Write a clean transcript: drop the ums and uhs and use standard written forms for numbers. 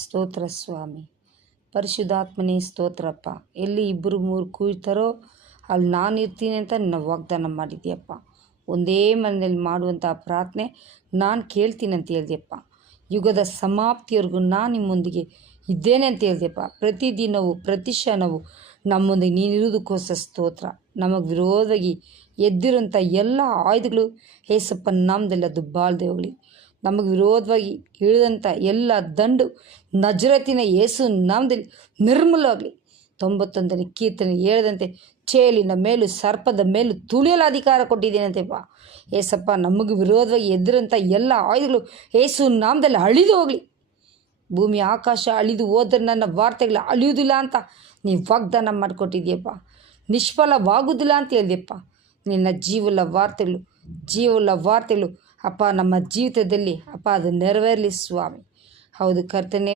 ಸ್ತೋತ್ರ ಸ್ವಾಮಿ. ಪರಿಶುದ್ಧಾತ್ಮನೇ ಸ್ತೋತ್ರಪ್ಪ. ಎಲ್ಲಿ 2-3 ಕೂಯ್ತಾರೋ ಅಲ್ಲಿ ನಾನು ಇರ್ತೀನಿ ಅಂತ ನಿನ್ನ ವಾಗ್ದಾನ ಮಾಡಿದ್ಯಪ್ಪ. ಒಂದೇ ಮನೆಯಲ್ಲಿ ಮಾಡುವಂಥ ಪ್ರಾರ್ಥನೆ ನಾನು ಕೇಳ್ತೀನಿ ಅಂತ ಹೇಳ್ದೆಪ್ಪ. ಯುಗದ ಸಮಾಪ್ತಿಯವರೆಗೂ ನಾನು ನಿಮ್ಮೊಂದಿಗೆ ಇದ್ದೇನೆ ಅಂತ ಹೇಳ್ದೆಪ್ಪ. ಪ್ರತಿದಿನವೂ ಪ್ರತಿ ಕ್ಷಣವೂ ನಮ್ಮೊಂದಿಗೆ ನೀನಿರುವುದಕ್ಕೋಸ್ಕರ ಸ್ತೋತ್ರ. ನಮಗೆ ವಿರೋಧವಾಗಿ ಎದ್ದಿರೋಂಥ ಎಲ್ಲ ಆಯುಧಗಳು ಏಸಪ್ಪನ ನಾಮದಲ್ಲಿ ಅದು ಬಾಳ್ದೆ ಹೋಗಲಿ. ನಮಗೆ ವಿರೋಧವಾಗಿ ಇಳಿದಂಥ ಎಲ್ಲ ದಂಡು ನಜರತಿನ ಯೇಸು ನಾಮದಲ್ಲಿ ನಿರ್ಮೂಲವಾಗಲಿ. 91ನೇ ಕೀರ್ತನೆ ಹೇಳಿದಂತೆ ಚೇಲಿನ ಮೇಲೂ ಸರ್ಪದ ಮೇಲೂ ತುಳಿಯಲು ಅಧಿಕಾರ ಕೊಟ್ಟಿದ್ದೇನಂತೆಪ್ಪ. ಏಸಪ್ಪ, ನಮಗೆ ವಿರೋಧವಾಗಿ ಎದ್ದಿರೋಂಥ ಎಲ್ಲ ಆಯುಧಗಳು ಯೇಸು ನಾಮದಲ್ಲಿ ಅಳಿದು ಹೋಗಲಿ. ಭೂಮಿ ಆಕಾಶ ಅಳಿದು ಹೋದರೆ ನನ್ನ ವಾರ್ತೆಗಳು ಅಳಿಯುವುದಿಲ್ಲ ಅಂತ ನೀವು ವಾಗ್ದಾನ ಮಾಡಿಕೊಟ್ಟಿದ್ಯಪ್ಪ. ನಿಷ್ಫಲವಾಗುವುದಿಲ್ಲ ಅಂತ ಹೇಳಿದೆಪ್ಪ. ನಿನ್ನ ಜೀವಲ ವಾರ್ತೆಗಳು ಅಪ್ಪ ನಮ್ಮ ಜೀವಿತದಲ್ಲಿ ಅಪ್ಪ ಅದು ನೆರವೇರಲಿ ಸ್ವಾಮಿ. ಹೌದು ಕರ್ತನೆ.